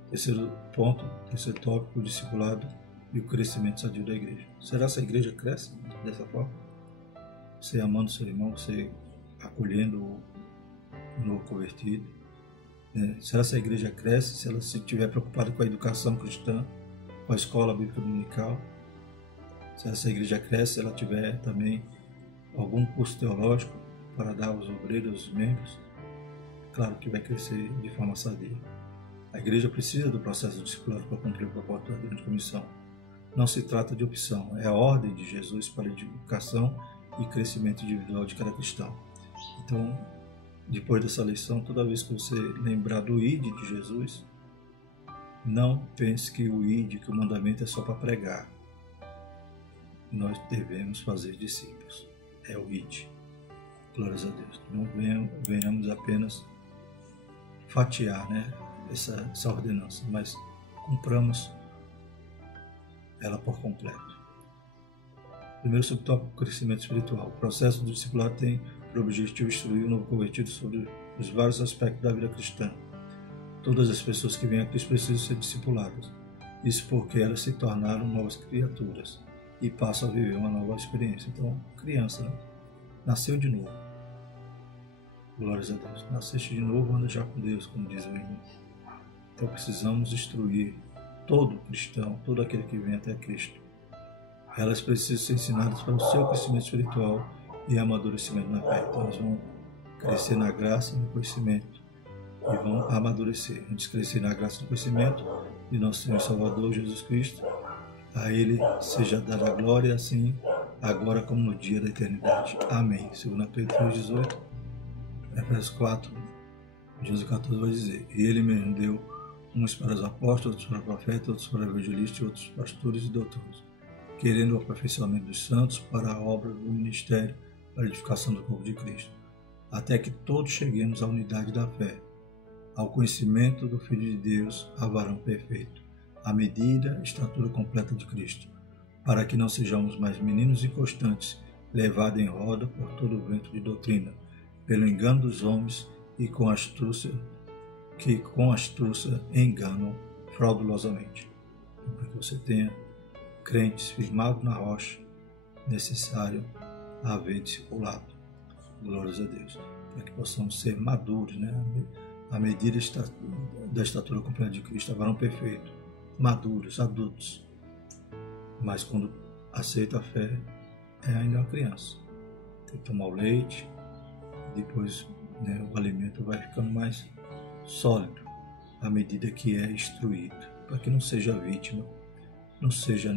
Terceiro ponto, terceiro tópico, o discipulado e o crescimento sadio da igreja. Será que a igreja cresce dessa forma? Você amando seu irmão, você acolhendo o novo convertido. Será que a igreja cresce se ela estiver preocupada com a educação cristã, com a escola bíblica dominical? Será que a igreja cresce se ela tiver também algum curso teológico para dar aos obreiros, aos membros? Claro que vai crescer de forma sadia. A igreja precisa do processo discipulado para cumprir o propósito da grande comissão. Não se trata de opção, é a ordem de Jesus para a educação e crescimento individual de cada cristão. Então, depois dessa lição, toda vez que você lembrar do ID de Jesus, não pense que o ID, que o mandamento é só para pregar. Nós devemos fazer discípulos. É o ID. Glórias a Deus. Não venhamos apenas fatiar, né, essa ordenança, mas cumpramos ela por completo. Primeiro subtópico, crescimento espiritual. O processo do discipulado tem por objetivo instruir o novo convertido sobre os vários aspectos da vida cristã. Todas as pessoas que vêm a Cristo precisam ser discipuladas. Isso porque elas se tornaram novas criaturas e passam a viver uma nova experiência. Então, criança, né? Nasceu de novo. Glórias a Deus. Nasceste de novo, anda já com Deus, como diz o hino. Então precisamos instruir todo cristão, todo aquele que vem até Cristo. Elas precisam ser ensinadas para o seu crescimento espiritual e amadurecimento na fé. Então elas vão crescer na graça e no conhecimento e vão amadurecer. Antes de crescer na graça e no conhecimento de nosso Senhor e Salvador Jesus Cristo, a Ele seja dada a glória, assim, agora como no dia da eternidade. Amém. 2 Pedro 3,18, Efésios 4, 11 e 14 vai dizer: E Ele mesmo deu uns para os apóstolos, outros para profetas, outros para evangelistas e outros pastores e doutores, querendo o aperfeiçoamento dos santos para a obra do ministério, para a edificação do corpo de Cristo, até que todos cheguemos à unidade da fé, ao conhecimento do Filho de Deus, a varão perfeito, à medida e estatura completa de Cristo, para que não sejamos mais meninos inconstantes, levados em roda por todo o vento de doutrina, pelo engano dos homens e com astúcia enganam fraudulosamente. Então, para que você tenha crentes firmados na rocha, necessário haver discipulado. Glórias a Deus. Para que possamos ser maduros, né? À medida da estatura completa de Cristo, varão perfeito, maduros, adultos. Mas quando aceita a fé, é ainda uma criança. Tem que tomar o leite, depois, né, o alimento vai ficando mais sólido à medida que é instruído, para que não seja vítima, não esteja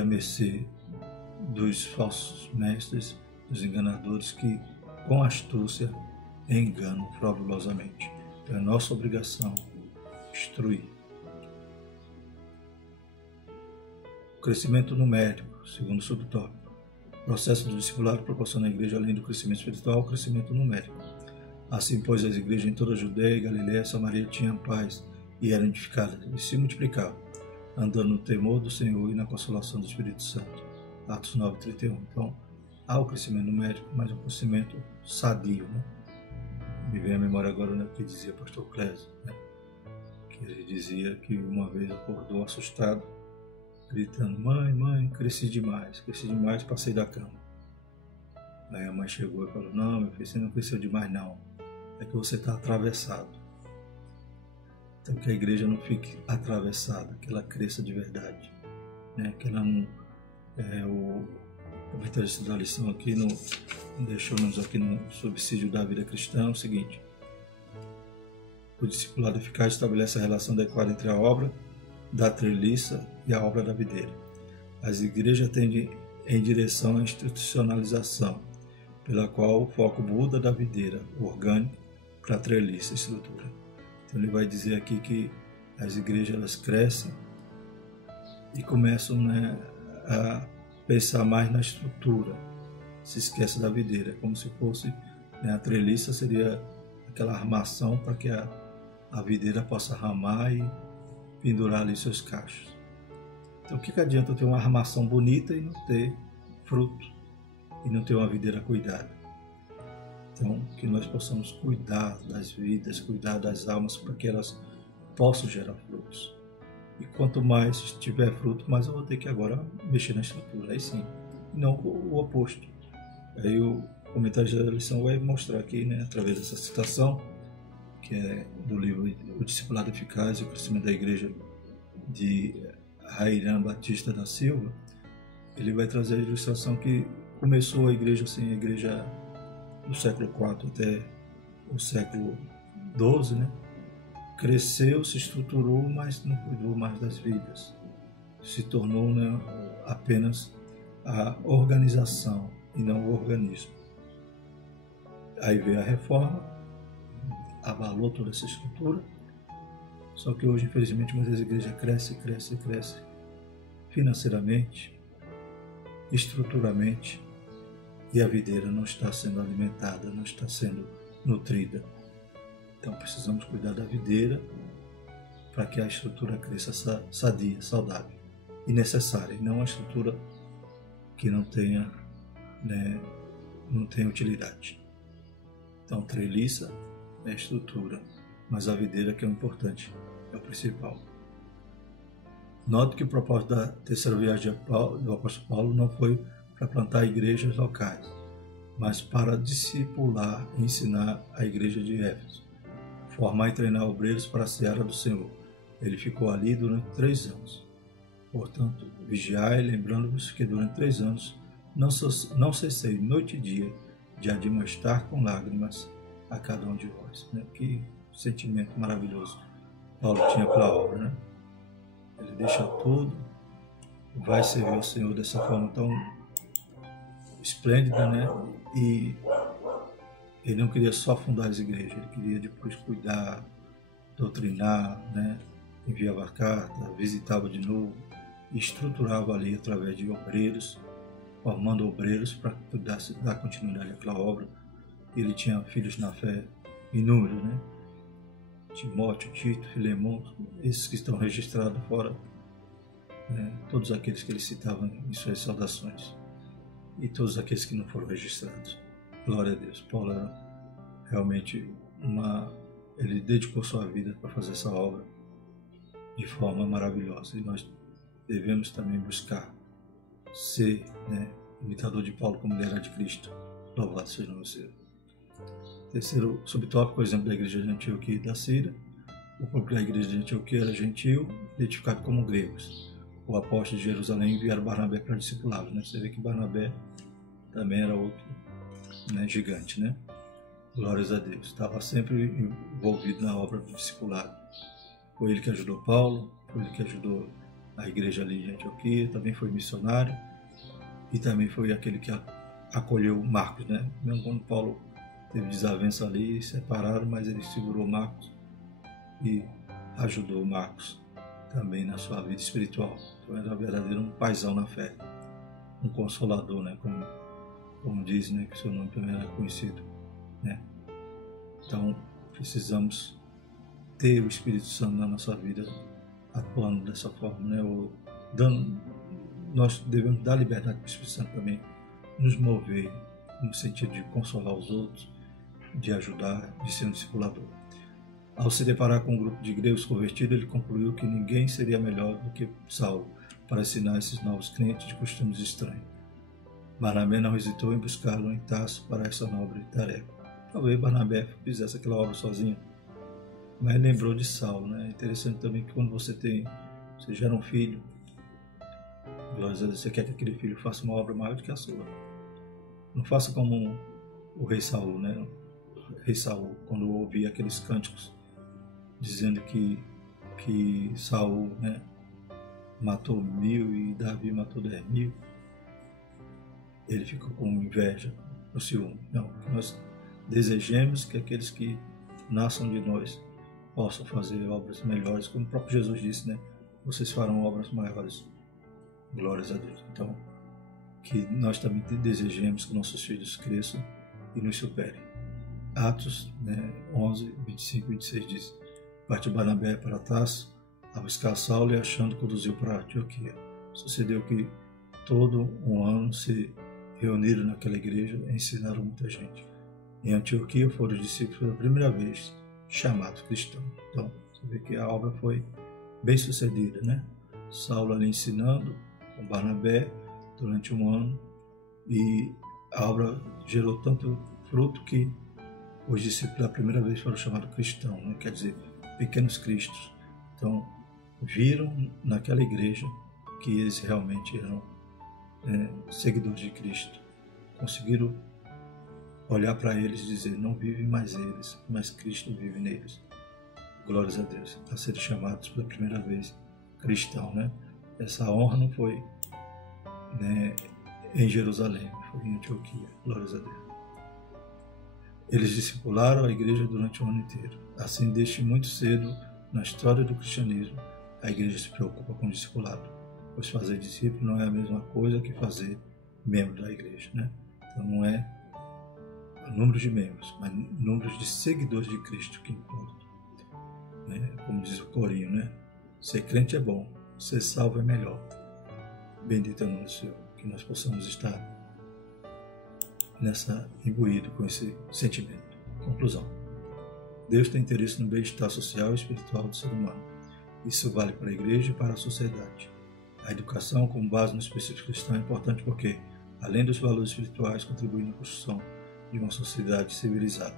à mercê dos falsos mestres, dos enganadores que com astúcia enganam fraudulosamente. Então é nossa obrigação instruir. O crescimento numérico, segundo subtópico. O processo do discipulado proporciona à igreja, além do crescimento espiritual, o crescimento numérico. Assim, pois, as igrejas em toda a Judeia, Galiléia e Samaria tinham paz e eram edificadas e se multiplicavam, andando no temor do Senhor e na consolação do Espírito Santo. Atos 9:31. Então, há o crescimento numérico, mas um crescimento sadio, né? Me vem à memória agora o que dizia o pastor Clésio, né? Que ele dizia que uma vez acordou assustado, gritando: mãe, cresci demais, passei da cama. Aí a mãe chegou e falou: não, meu filho, você não cresceu demais não, é que você está atravessado. Então que a igreja não fique atravessada, que ela cresça de verdade, né? Que ela não... o vitorista da lição aqui, deixou-nos aqui no subsídio da vida cristã, é o seguinte: O discipulado eficaz estabelece a relação adequada entre a obra da treliça e a obra da videira. As igrejas tendem em direção à institucionalização, pela qual o foco muda da videira, o orgânico, para a treliça, a estrutura. Então ele vai dizer aqui que as igrejas elas crescem e começam, né, a pensar mais na estrutura, se esquece da videira, como se fosse, né, a treliça seria aquela armação para que a videira possa ramar e pendurar ali seus cachos. Então o que adianta eu ter uma armação bonita e não ter fruto, e não ter uma videira cuidada? Então que nós possamos cuidar das vidas, cuidar das almas, para que elas possam gerar frutos. E quanto mais tiver fruto, mais eu vou ter que agora mexer na estrutura, aí sim, não o oposto. Aí o comentário da lição vai mostrar aqui, né, através dessa citação, que é do livro O Discipulado Eficaz e o Crescimento da Igreja, de Rairan Batista da Silva. Ele vai trazer a ilustração que começou a igreja assim, a igreja do século IV até o século XII, né? Cresceu, se estruturou, mas não cuidou mais das vidas. Se tornou, né, apenas a organização e não o organismo. Aí veio a reforma, abalou toda essa estrutura, só que hoje, infelizmente, muitas igrejas crescem financeiramente, estruturalmente, e a videira não está sendo alimentada, não está sendo nutrida. Então precisamos cuidar da videira para que a estrutura cresça sadia, saudável e necessária, e não uma estrutura que não tenha, né, não tenha utilidade. Então treliça é a estrutura, mas a videira que é o importante, é o principal. Note que o propósito da terceira viagem do apóstolo Paulo não foi para plantar igrejas locais, mas para discipular e ensinar a igreja de Éfeso, formar e treinar obreiros para a seara do Senhor. Ele ficou ali durante 3 anos. Portanto, vigiai, lembrando-vos que durante 3 anos não cessei noite e dia de admoestar com lágrimas a cada um de vós. Né? Que sentimento maravilhoso Paulo tinha pela obra, né? Ele deixa tudo, vai servir ao Senhor dessa forma tão esplêndida, né? E ele não queria só fundar as igrejas, ele queria depois cuidar, doutrinar, né? Enviava carta, visitava de novo, e estruturava ali através de obreiros, formando obreiros para dar continuidade àquela obra. Ele tinha filhos na fé inúmeros, né? Timóteo, Tito, Filemão, esses que estão registrados fora, né? Todos aqueles que ele citava em suas saudações, e todos aqueles que não foram registrados. Glória a Deus. Paulo era realmente ele dedicou sua vida para fazer essa obra de forma maravilhosa, e nós devemos também buscar ser, né, imitador de Paulo como ele era de Cristo. Louvado seja o nome do Senhor. Terceiro subtópico, o exemplo da igreja de Antioquia e da Síria. O público da igreja de Antioquia era gentil, identificado como gregos. O apóstolo de Jerusalém enviaram Barnabé para discipulá-los, né? Você vê que Barnabé também era outro, né, gigante, né? Glórias a Deus. Estava sempre envolvido na obra do discipulado. Foi ele que ajudou Paulo, foi ele que ajudou a igreja ali de Antioquia, também foi missionário, e também foi aquele que acolheu Marcos, né? Mesmo quando Paulo teve desavença ali, separaram, mas ele segurou Marcos e ajudou Marcos também na sua vida espiritual. Então era verdadeiro um paizão na fé, um consolador, né? Como diz, né? Que seu nome também era conhecido, né? Então precisamos ter o Espírito Santo na nossa vida atuando dessa forma, né? Nós devemos dar liberdade para o Espírito Santo também nos mover no sentido de consolar os outros, de ajudar, de ser um discipulador. Ao se deparar com um grupo de gregos convertidos, ele concluiu que ninguém seria melhor do que Saulo para ensinar esses novos crentes de costumes estranhos. Barnabé não hesitou em buscá-lo em Tarso para essa nobre tarefa. Talvez Barnabé fizesse aquela obra sozinho, mas lembrou de Saulo, né? É interessante também que quando você gera um filho, glória a Deus, você quer que aquele filho faça uma obra maior do que a sua. Não faça como o rei Saul, né? O rei Saul, quando ouvia aqueles cânticos dizendo que Saul, né, matou 1000 e Davi matou 10.000, ele ficou com inveja, com ciúme. Não, que nós desejemos que aqueles que nasçam de nós possam fazer obras melhores, como o próprio Jesus disse, né? Vocês farão obras maiores. Glórias a Deus. Então, que nós também desejemos que nossos filhos cresçam e nos superem. Atos, né, 11, 25 e 26 diz: partiu Barnabé para Tarso a buscar Saulo e achando conduziu para Antioquia. Sucedeu que todo um ano se reuniram naquela igreja e ensinaram muita gente. Em Antioquia foram os discípulos pela primeira vez chamados cristãos. Então, você vê que a obra foi bem sucedida, né? Saulo ali ensinando com Barnabé durante um ano, e a obra gerou tanto fruto que os discípulos pela primeira vez foram chamados cristãos, né? Quer dizer, pequenos cristos. Então, viram naquela igreja que eles realmente eram seguidores de Cristo. Conseguiram olhar para eles e dizer: não vivem mais eles, mas Cristo vive neles. Glórias a Deus, a serem chamados pela primeira vez cristão, né? Essa honra não foi, né, em Jerusalém, foi em Antioquia. Glórias a Deus. Eles discipularam a igreja durante o ano inteiro. Assim, desde muito cedo na história do cristianismo, a igreja se preocupa com o discipulado, pois fazer discípulo não é a mesma coisa que fazer membro da igreja, né? Então não é o número de membros, mas números de seguidores de Cristo que importa, né? Como diz o corinho, né? Ser crente é bom, ser salvo é melhor. Bendito é o nome do Senhor, que nós possamos estar imbuído com esse sentimento. Conclusão: Deus tem interesse no bem-estar social e espiritual do ser humano. Isso vale para a igreja e para a sociedade. A educação, com base no espírito cristão, é importante porque, além dos valores espirituais, contribui na construção de uma sociedade civilizada.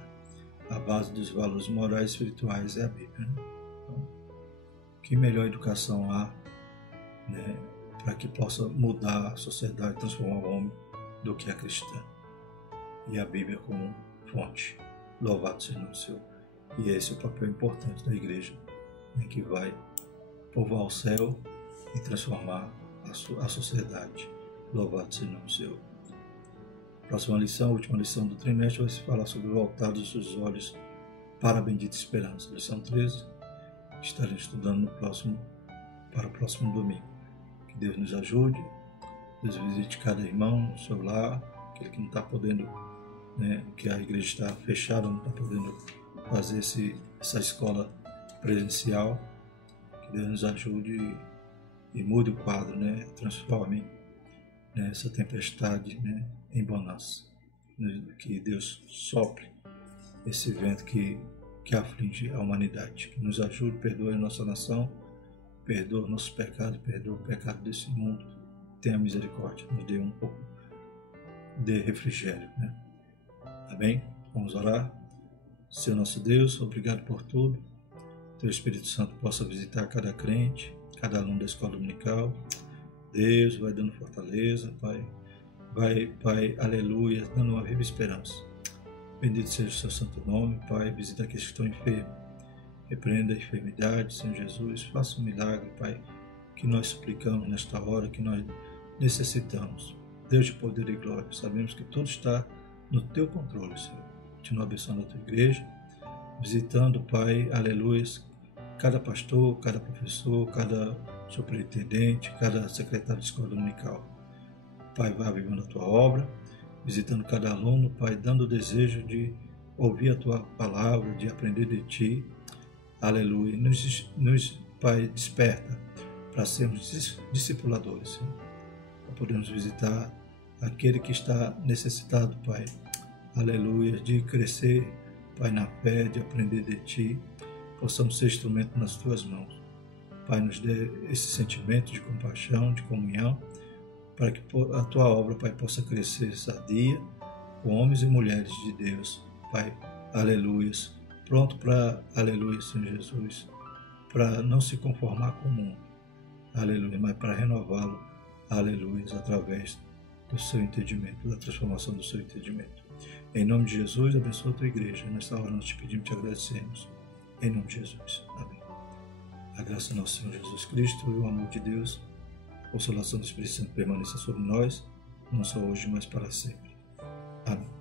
A base dos valores morais e espirituais é a Bíblia, né? Então, que melhor educação há, né, para que possa mudar a sociedade, transformar o homem, do que a cristã? E a Bíblia como fonte. Louvado seja o nome do Senhor. E esse é o papel importante da igreja, né, que vai povoar o céu e transformar a sociedade. Louvado seja o nome do Senhor. Próxima lição, última lição do trimestre, vai se falar sobre voltar dos seus olhos para a bendita esperança. Lição 13, estaremos estudando para o próximo domingo. Que Deus nos ajude, Deus visite cada irmão no seu lar, aquele que não está podendo, né, que a igreja está fechada, não está podendo fazer essa escola presencial. Que Deus nos ajude e mude o quadro, né, transforme, né, essa tempestade, né, em bonança. Que Deus sopre esse vento que aflige a humanidade. Que nos ajude, perdoe a nossa nação, perdoa o nosso pecado, perdoa o pecado desse mundo. Tenha misericórdia, nos dê um pouco de refrigério, né? Amém? Vamos orar. Senhor nosso Deus, obrigado por tudo. Teu Espírito Santo possa visitar cada crente, cada aluno da escola dominical. Deus vai dando fortaleza, Pai. Vai, Pai, aleluia, dando uma viva esperança. Bendito seja o seu santo nome, Pai. Visita aqueles que estão enfermos. Repreenda a enfermidade, Senhor Jesus. Faça um milagre, Pai, que nós suplicamos nesta hora, que nós necessitamos. Deus de poder e glória, sabemos que tudo está no Teu controle, Senhor. Continua abençoando a Tua igreja, visitando, Pai, aleluia, cada pastor, cada professor, cada superintendente, cada secretário de escola dominical. Pai, vai avivando a Tua obra, visitando cada aluno, Pai, dando o desejo de ouvir a Tua palavra, de aprender de Ti. Aleluia. Nos Pai, desperta para sermos discipuladores, Senhor. Para podermos visitar aquele que está necessitado, Pai. Aleluia. De crescer, Pai, na fé, de aprender de Ti. Possamos ser instrumento nas Tuas mãos. Pai, nos dê esse sentimento de compaixão, de comunhão, para que a Tua obra, Pai, possa crescer sadia com homens e mulheres de Deus, Pai, aleluia, pronto para, aleluia, Senhor Jesus, para não se conformar com o mundo, aleluia, mas para renová-lo, aleluia, através do seu entendimento, da transformação do seu entendimento. Em nome de Jesus, abençoa a Tua igreja. Nesta hora nós te pedimos e te agradecemos. em nome de Jesus. Amém. A graça do nosso Senhor Jesus Cristo e o amor de Deus, a consolação do Espírito Santo permaneça sobre nós, não só hoje, mas para sempre. Amém.